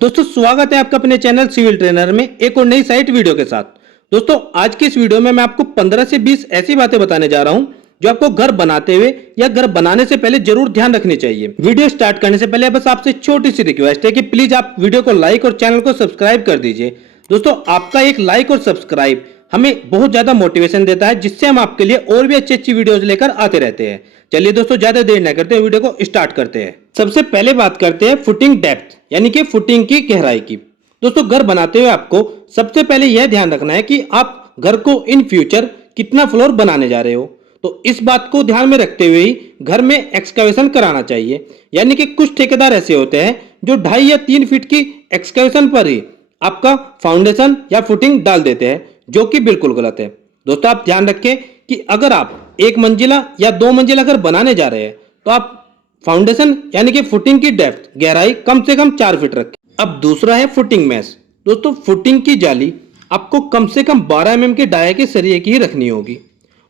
दोस्तों स्वागत है आपका अपने चैनल सिविल ट्रेनर में एक और नई साइट वीडियो के साथ। दोस्तों आज की इस वीडियो में मैं आपको 15 से 20 ऐसी बातें बताने जा रहा हूं जो आपको घर बनाते हुए या घर बनाने से पहले जरूर ध्यान रखनी चाहिए। वीडियो स्टार्ट करने से पहले बस आपसे छोटी सी रिक्वेस्ट है कि प्लीज आप वीडियो को लाइक और चैनल को सब्सक्राइब कर दीजिए। दोस्तों आपका एक लाइक और सब्सक्राइब हमें बहुत ज्यादा मोटिवेशन देता है, जिससे हम आपके लिए और भी अच्छी अच्छी वीडियोस लेकर आते रहते हैं। चलिए दोस्तों ज्यादा देर न करते हुए वीडियो को स्टार्ट करते हैं। सबसे पहले बात करते हैं फुटिंग डेप्थ यानी कि फुटिंग की गहराई की। दोस्तों घर बनाते हुए आपको सबसे पहले यह ध्यान रखना है कि आप घर को इन फ्यूचर कितना फ्लोर बनाने जा रहे हो। तो इस बात को ध्यान में रखते हुए ही घर में एक्सकवेशन कराना चाहिए। यानी कि कुछ ठेकेदार ऐसे होते हैं जो 2.5 या 3 फीट की एक्सकवेशन पर ही आपका फाउंडेशन या फुटिंग डाल देते हैं, जो कि बिल्कुल गलत है। दोस्तों आप ध्यान रखें कि अगर आप 1 मंजिला या 2 मंजिला घर बनाने जा रहे हैं तो आप फाउंडेशन यानी कि फुटिंग की डेप्थ गहराई कम से कम 4 फीट रखें। अब दूसरा है फुटिंग मैश। दोस्तों फुटिंग की जाली आपको कम से कम 12 mm के डाया के सरिये की ही रखनी होगी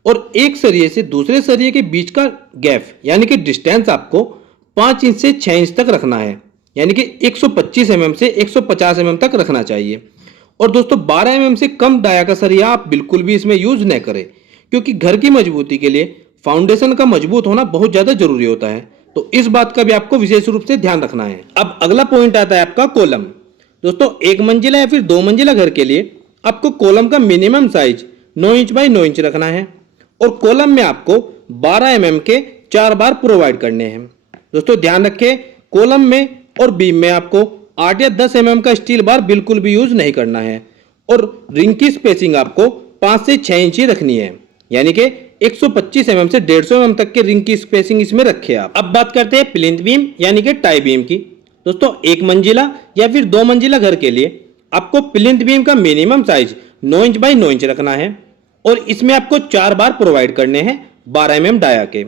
और एक सरिये से दूसरे सरिये के बीच का गैप यानी कि डिस्टेंस आपको 5 इंच से 6 इंच तक रखना है, यानी कि 125 mm से 150 mm तक रखना चाहिए। और दोस्तों 12 mm से कम डाया का सरिया आप बिल्कुल भी इसमें यूज न करें, क्योंकि घर की मजबूती के लिए फाउंडेशन का मजबूत होना बहुत ज्यादा जरूरी होता है। तो इस बात का भी आपको विशेष रूप से ध्यान रखना है। अब अगला पॉइंट आता है आपका कॉलम। दोस्तों 1 मंजिला या फिर 2 मंजिला घर के लिए आपको कॉलम का minimum size 9 inch by 9 inch रखना है और कॉलम में आपको 12 mm के 4 बार प्रोवाइड करने हैं। दोस्तों ध्यान रखें कॉलम में और बीम में आपको 8 या 10 mm का स्टील बार बिल्कुल भी यूज नहीं करना है और रिंग की स्पेसिंग आपको 5 से 6 इंच ही रखनी है, यानी कि 125 mm से 150 mm तक के रिंग की स्पेसिंग इसमें रखें आप। अब बात करते हैं प्लिंथ बीम यानी कि टाई बीम की। दोस्तों 1 मंजिला या फिर 2 मंजिला घर के लिए आपको प्लिंथ बीम का minimum size 9 inch by 9 inch रखना है और इसमें आपको 4 बार प्रोवाइड करने हैं 12 mm डाया के,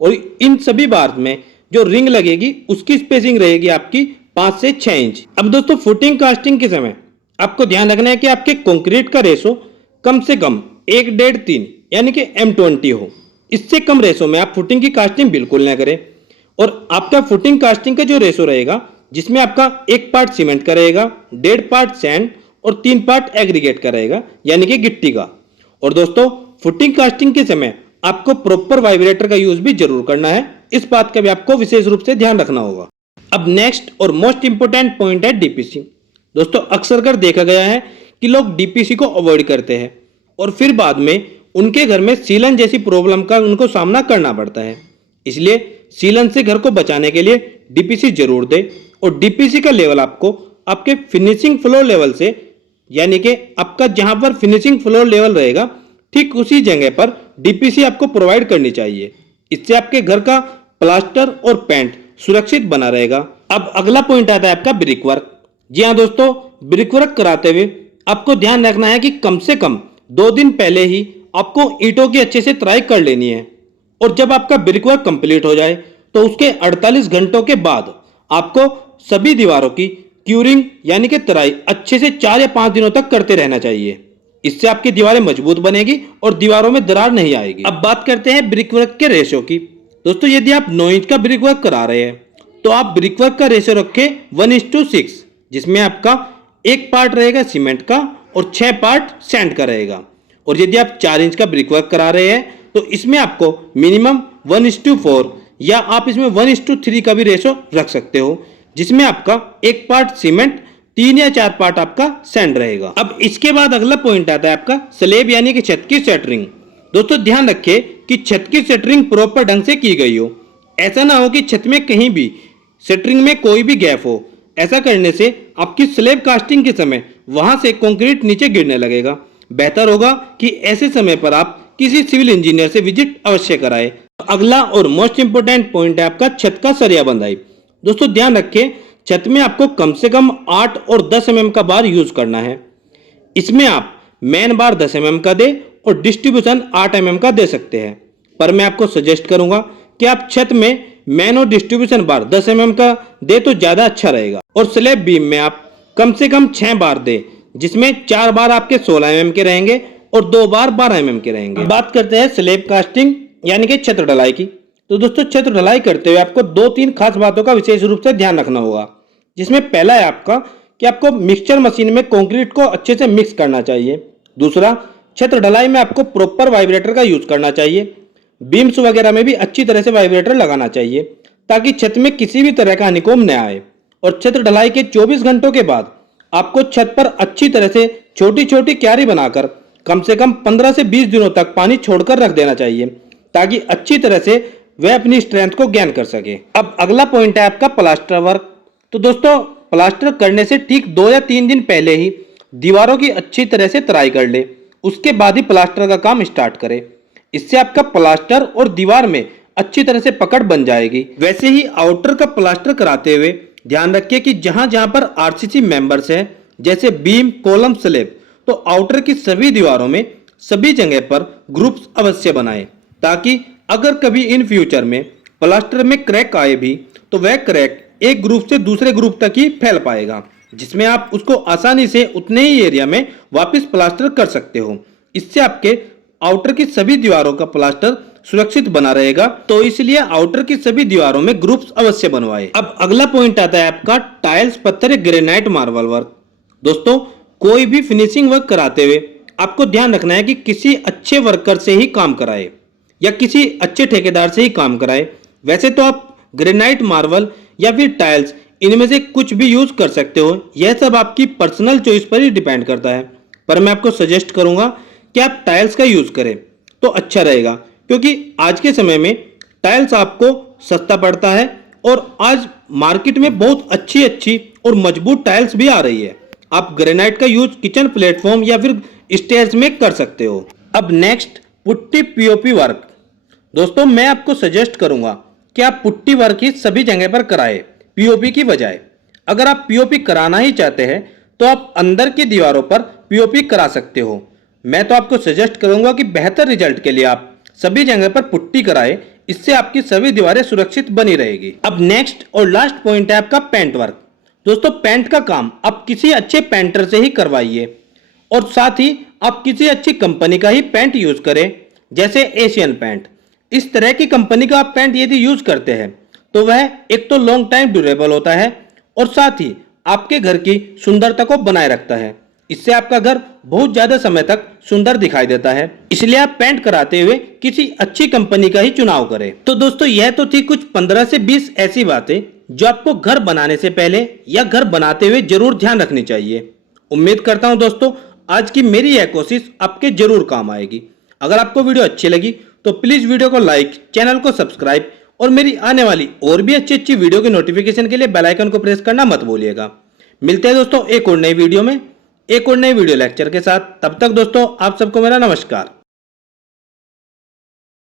और इन सभी बार में जो रिंग लगेगी उसकी स्पेसिंग रहेगी आपकी 5 से 6 इंच। अब दोस्तों फुटिंग कास्टिंग के समय आपको ध्यान रखना है कि आपके कंक्रीट का रेशो कम से कम 1.5-3 यानी कि M20 हो। इससे कम रेशो में आप फुटिंग की कास्टिंग बिल्कुल न करें। और आपका फुटिंग कास्टिंग का जो रेशो रहेगा, जिसमें आपका 1 पार्ट सीमेंट का रहेगा, 1.5 पार्ट सैंड और 3 पार्ट एग्रीगेट का रहेगा यानी कि गिट्टी का। और दोस्तों फुटिंग कास्टिंग के समय आपको प्रॉपर वाइब्रेटर का यूज भी जरूर करना है। इस बात का भी आपको विशेष रूप से ध्यान रखना होगा। अब नेक्स्ट और मोस्ट इंपोर्टेंट पॉइंट है डीपीसी। दोस्तों अक्सर कर देखा गया है कि लोग डीपीसी को अवॉइड करते हैं और फिर बाद में उनके घर में सीलन जैसी प्रॉब्लम का उनको सामना करना पड़ता है। इसलिए सीलन से घर को बचाने के लिए डीपीसी जरूर दे और डीपीसी का लेवल आपको आपके फिनिशिंग फ्लोर लेवल से, यानी कि आपका जहां पर फिनिशिंग फ्लोर लेवल रहेगा ठीक उसी जगह पर डीपीसी आपको प्रोवाइड करनी चाहिए। इससे आपके घर का प्लास्टर और पेंट सुरक्षित बना रहेगा। अब अगला पॉइंट आता है आपका ब्रिक वर्क। जी हाँ दोस्तों, ब्रिक वर्क कराते हुए आपको ध्यान रखना है कि कम से कम 2 दिन पहले ही आपको ईंटों की अच्छे से तराई कर लेनी है और जब आपका ब्रिक वर्क कंप्लीट हो जाए तो उसके 48 घंटों के बाद आपको सभी दीवारों की क्यूरिंग यानी कि तराई अच्छे से 4 या 5 दिनों तक करते रहना चाहिए। इससे आपकी दीवारें मजबूत बनेगी और दीवारों में दरार नहीं आएगी। अब बात करते हैं ब्रिक वर्क के रेशो की। दोस्तों यदि आप 9 इंच का ब्रिक वर्क करा रहे हैं तो आप ब्रिक वर्क का रेशो रखें 1:6, जिसमें आपका 1 पार्ट रहेगा सीमेंट का और 6 पार्ट सैंड का रहेगा। और यदि आप 4 इंच का ब्रिक वर्क करा रहे हैं तो इसमें आपको मिनिमम 1:4 या आप इसमें 1:3 का भी रेशो रख सकते हो, जिसमें आपका 1 पार्ट सीमेंट, 3 या 4 पार्ट आपका सैंड रहेगा। अब इसके बाद अगला पॉइंट आता है आपका स्लैब यानी कि छत की शटरिंग। दोस्तों ध्यान रखें कि छत की शटरिंग प्रॉपर ढंग से की गई हो। ऐसा ना हो कि छत में कहीं भी शटरिंग में कोई भी गैप हो। ऐसा करने से आपकी स्लैब कास्टिंग के समय वहां से कंक्रीट नीचे गिरने लगेगा। बेहतर होगा कि ऐसे समय पर आप किसी सिविल इंजीनियर से विजिट अवश्य कराएं। अगला और मोस्ट इंपोर्टेंट पॉइंट है आपका छत का सरिया बंधाई। दोस्तों ध्यान रखें छत में आपको कम से कम 8 और 10 mm का बार यूज करना है। इसमें आप मेन बार 10 mm का दे और डिस्ट्रीब्यूशन 8 mm का दे सकते हैं, पर मैं आपको सजेस्ट करूंगा कि आप छत में मेन और डिस्ट्रीब्यूशन बार 10 mm का दे तो ज्यादा अच्छा रहेगा। और स्लैब बीम में आप कम से कम 6 बार दे, जिसमें 4 बार आपके 16 mm के रहेंगे और 2 बार 12 mm के रहेंगे। बात करते हैं स्लैब कास्टिंग यानी कि छत ढलाई की। तो दोस्तों छत ढलाई करते हुए आपको 2-3 खास बातों का विशेष रूप से ध्यान रखना होगा। जिसमें पहला है आपका कि आपको मिक्सचर मशीन में कंक्रीट को अच्छे से मिक्स करना चाहिए। दूसरा, छत ढलाई में आपको प्रॉपर वाइब्रेटर का यूज करना चाहिए। बीम्स वगैरह में भी अच्छी तरह से वाइब्रेटर लगाना चाहिए ताकि छत में किसी भी तरह का हनीकॉम्ब न आए। और छत ढलाई के 24 घंटों के बाद आपको छत पर अच्छी तरह से छोटी छोटी क्यारी बनाकर कम से कम 15 से 20 दिनों तक पानी छोड़कर रख देना चाहिए ताकि अच्छी तरह से वह अपनी स्ट्रेंथ को गेन कर सके। अब अगला पॉइंट है आपका प्लास्टर वर्क। तो दोस्तों, प्लास्टर करने से ठीक 2 या 3 दिन पहले ही दीवारों की अच्छी तरह से तराई कर ले, उसके बाद ही प्लास्टर का काम स्टार्ट करें। इससे आपका प्लास्टर और दीवार में अच्छी तरह से पकड़ बन जाएगी। वैसे ही आउटर का प्लास्टर कराते हुए ध्यान रखिए कि जहां जहां पर आरसीसी मेंबर्स हैं, जैसे बीम, कॉलम, स्लैब, तो आउटर की सभी दीवारों में सभी जगह पर ग्रुप्स अवश्य बनाएं ताकि अगर कभी इन फ्यूचर में प्लास्टर में क्रैक आए भी तो वह क्रैक एक ग्रुप से दूसरे ग्रुप तक ही फैल पाएगा, जिसमें आप उसको आसानी से उतने ही एरिया में वापस प्लास्टर कर सकते हो। इससे आपके आउटर की सभी दीवारों का प्लास्टर सुरक्षित बना रहेगा, तो इसलिए आउटर की सभी दीवारों में ग्रुप्स अवश्य बनवाएं। अब अगला पॉइंट आता है आपका टाइल्स, पत्थर, ग्रेनाइट, मार्बल वर्क। दोस्तों, कोई भी फिनिशिंग वर्क कराते हुए आपको ध्यान रखना है कि किसी अच्छे वर्कर से ही काम कराए या किसी अच्छे ठेकेदार से ही काम कराए। वैसे तो आप ग्रेनाइट, मार्बल या फिर टाइल्स, इनमें से कुछ भी यूज कर सकते हो, यह सब आपकी पर्सनल चॉइस पर ही डिपेंड करता है। पर मैं आपको सजेस्ट करूंगा कि आप टाइल्स का यूज करें तो अच्छा रहेगा, क्योंकि आज के समय में टाइल्स आपको सस्ता पड़ता है और आज मार्केट में बहुत अच्छी अच्छी और मजबूत टाइल्स भी आ रही है। आप ग्रेनाइट का यूज किचन प्लेटफॉर्म या फिर स्टेयर्स में कर सकते हो। अब नेक्स्ट, पुट्टी, पीओपी वर्क। दोस्तों, मैं आपको सजेस्ट करूंगा कि आप पुट्टी वर्क ही सभी जगह पर कराएं पीओपी की बजाय। अगर आप पीओपी कराना ही चाहते हैं तो आप अंदर की दीवारों पर पीओपी करा सकते हो। मैं तो आपको सजेस्ट करूंगा कि बेहतर रिजल्ट के लिए आप सभी जगह पर पुट्टी कराएं, इससे आपकी सभी दीवारें सुरक्षित बनी रहेगी। अब नेक्स्ट और लास्ट पॉइंट है आपका पेंट वर्क। दोस्तों, पेंट का काम आप किसी अच्छे पेंटर से ही करवाइए और साथ ही आप किसी अच्छी कंपनी का ही पेंट यूज करें, जैसे एशियन पेंट। इस तरह की कंपनी का आप पेंट यदि यूज करते हैं तो वह एक तो लॉन्ग टाइम ड्यूरेबल होता है और साथ ही आपके घर की सुंदरता को बनाए रखता है। इससे आपका घर बहुत ज्यादा समय तक सुंदर दिखाई देता है। इसलिए आप पेंट कराते हुए किसी अच्छी कंपनी का ही चुनाव करें। तो दोस्तों, यह तो थी कुछ 15 से 20 ऐसी बातें जो आपको घर बनाने से पहले या घर बनाते हुए जरूर ध्यान रखनी चाहिए। उम्मीद करता हूं दोस्तों, आज की मेरी यह कोशिश आपके जरूर काम आएगी। अगर आपको वीडियो अच्छी लगी तो प्लीज वीडियो को लाइक, चैनल को सब्सक्राइब और मेरी आने वाली और भी अच्छी अच्छी वीडियो के नोटिफिकेशन के लिए बेल आइकन को प्रेस करना मत भूलिएगा। मिलते हैं दोस्तों एक और नई वीडियो में, एक और नए वीडियो लेक्चर के साथ। तब तक दोस्तों, आप सबको मेरा नमस्कार।